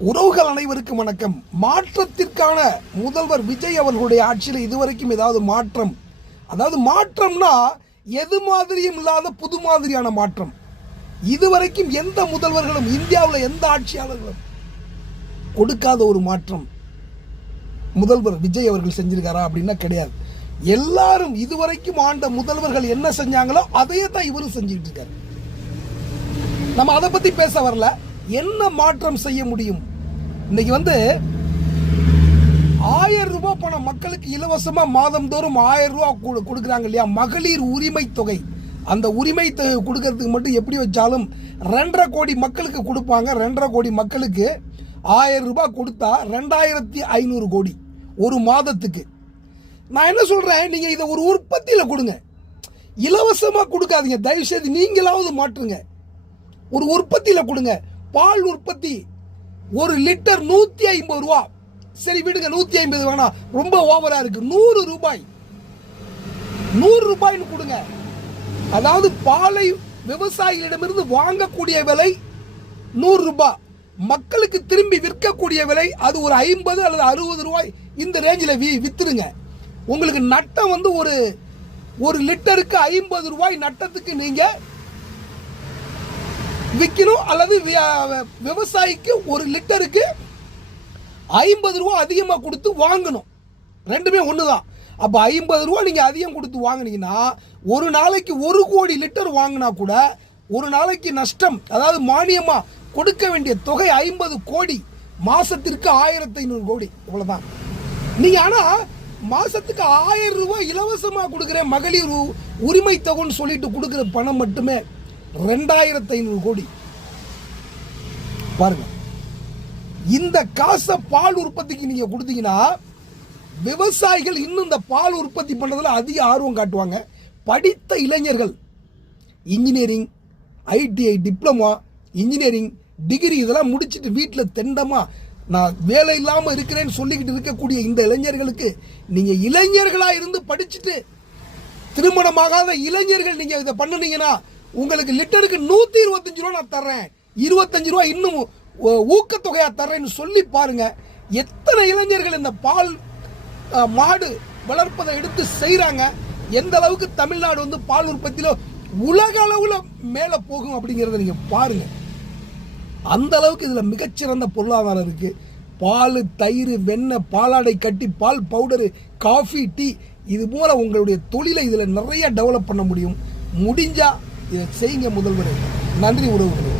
உறவுகள் அனைவருக்கும் வணக்கம். மாற்றத்திற்கான முதல்வர் விஜய் அவர்களுடைய ஆட்சியில் இதுவரைக்கும் ஏதாவது மாற்றம், அதாவது மாற்றம்னா எது மாதிரியும் இல்லாத புது மாதிரியான மாற்றம் இதுவரைக்கும் எந்த முதல்வர்களும் இந்தியாவில் எந்த ஆட்சியாளர்களும் கொடுக்காத ஒரு மாற்றம் முதல்வர் விஜய் அவர்கள் செஞ்சிருக்காரா அப்படின்னா கிடையாது. எல்லாரும் இதுவரைக்கும் ஆண்ட முதல்வர்கள் என்ன செஞ்சாங்களோ அதையே தான் இவரும் செஞ்சுட்டு இருக்காரு. நம்ம அதை பத்தி பேச வரல. என்ன மாற்றம் செய்ய முடியும்? இன்னைக்கு 1000 ரூபாய் பணம் மக்களுக்கு இலவசமா மாதந்தோறும் 1000 ரூபாய் கொடுக்குறாங்க இல்லையா, மகளிர் உரிமை தொகை. அந்த உரிமை தொகை கொடுக்கறதுக்கு மட்டும் எப்படி வச்சாலும் 2.5 கோடி மக்களுக்கு கொடுப்பாங்க. 2.5 கோடி மக்களுக்கு 1000 ரூபாய் கொடுத்தா 2500 கோடி ஒரு மாதத்துக்கு. நான் என்ன சொல்றேன், நீங்க இதை ஒரு உற்பத்தியில கொடுங்க, இலவசமா கொடுக்காதீங்க. தயவு செய்து நீங்களாவது மாற்றுங்க, ஒரு உற்பத்தியில கொடுங்க. பால் உற்பத்தி 1 லிட்டர் 150 ரூபா. சரி விடுங்க, 150 வேணாம், ரொம்ப ஓவரா இருக்கு. 100 ரூபாய், 100 ரூபாய்னு கொடுங்க. அதாவது பாலை விவசாயிகளிடமிருந்து வாங்கக்கூடிய விலை 100 ரூபாய், மக்களுக்கு திரும்பி விற்கக்கூடிய விலை அது ஒரு 50 அல்லது 60 ரூபாய் இந்த ரேஞ்சில் வித்துருங்க. உங்களுக்கு நட்டம் ஒரு லிட்டருக்கு 50 ரூபாய் நட்டத்துக்கு நீங்க விற்கணும், அல்லது விவசாயிக்கு 1 லிட்டருக்கு 50 ரூபாய் அதிகமாக கொடுத்து வாங்கணும். ரெண்டுமே ஒண்ணுதான். அப்ப 50 ரூபாய் நீங்க அதிகம் கொடுத்து வாங்கினீங்கன்னா ஒரு நாளைக்கு 1 கோடி லிட்டர் வாங்கினா கூட ஒரு நாளைக்கு நஷ்டம். அதாவது மானியமா கொடுக்க வேண்டிய தொகை 50 கோடி, மாசத்திற்கு 1500 கோடி. இவ்வளவுதான். நீங்க ஆனா மாசத்துக்கு 1000 ரூபாய் இலவசமா கொடுக்குறேன் மகளிர் உரிமை தொகைன்னு சொல்லிட்டு கொடுக்குற பணம் மட்டுமே 2500 கோடி. பாருங்க, இந்த காசை பால் உற்பத்திக்கு நீங்க கொடுத்தீங்கன்னா விவசாயிகள் இன்னும் இந்த பால் உற்பத்தி பண்றதுல அதிக ஆர்வம் காட்டுவாங்க. படித்த இளைஞர்கள் engineering, ITI, diploma, engineering, degree இதெல்லாம் முடிச்சுட்டு வீட்டில் தெண்டமா நான் வேலை இல்லாமல் இருக்கிறேன்னு சொல்லிக்கிட்டு இருக்கக்கூடிய இந்த இளைஞர்களுக்கு நீங்க இளைஞர்களா இருந்து படிச்சுட்டு திருமணமாகாத இளைஞர்கள் நீங்க இதை பண்ணுனீங்கன்னா உங்களுக்கு லிட்டருக்கு 125 ரூபா நான் தர்றேன், 25 ரூபா இன்னும் ஊக்கத்தொகையா தர்றேன்னு சொல்லி பாருங்க. எத்தனை இளைஞர்கள் இந்த பால் மாடு வளர்ப்பதை எடுத்து செய்யறாங்க. எந்த அளவுக்கு தமிழ்நாடு பால் உற்பத்தியில உலக அளவுல மேல போகும் அப்படிங்கறத நீங்க பாருங்க. அந்த அளவுக்கு இதுல மிகச்சிறந்த பொருளாதாரம் இருக்கு. பால், தயிர், வெண்ணெய், பாலாடை கட்டி, பால் பவுடரு, காஃபி, டீ, இது போல உங்களுடைய தொழிலை இதுல நிறைய டெவலப் பண்ண முடியும். முடிஞ்சா இதை செய்யுங்க முதல்வரே. நன்றி உறவுகளே.